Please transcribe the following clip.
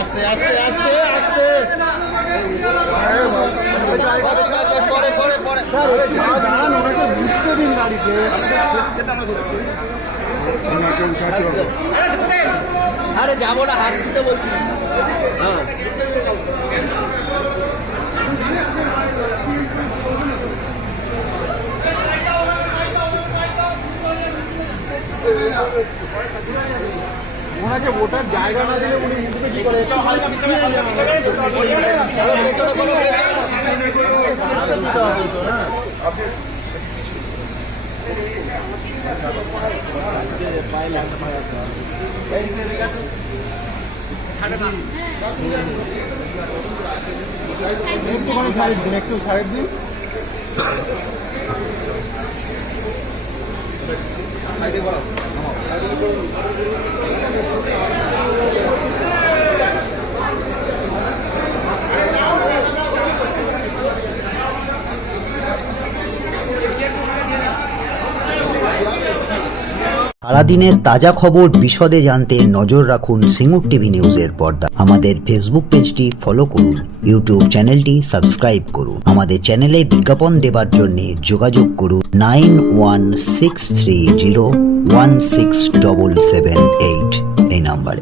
আস্তে আস্তে আস্তে আস্তে আরে যাবো না, হাত দিতে বলছি। হ্যাঁ ওনাকে ভোটার জায়গা না দিলে উনি মুখে কি করে সাইড দিন, একটু সাইড দিন। সাইডে বলা সারাদিনের তাজা খবর বিশদে জানতে নজর রাখুন সিঙ্গুর টিভি নিউজের পর্দা। আমাদের ফেসবুক পেজটি ফলো করুন, ইউটিউব চ্যানেলটি সাবস্ক্রাইব করুন। আমাদের চ্যানেলে বিজ্ঞাপন দেবার জন্য যোগাযোগ করুন 9163016778 এই নাম্বারে।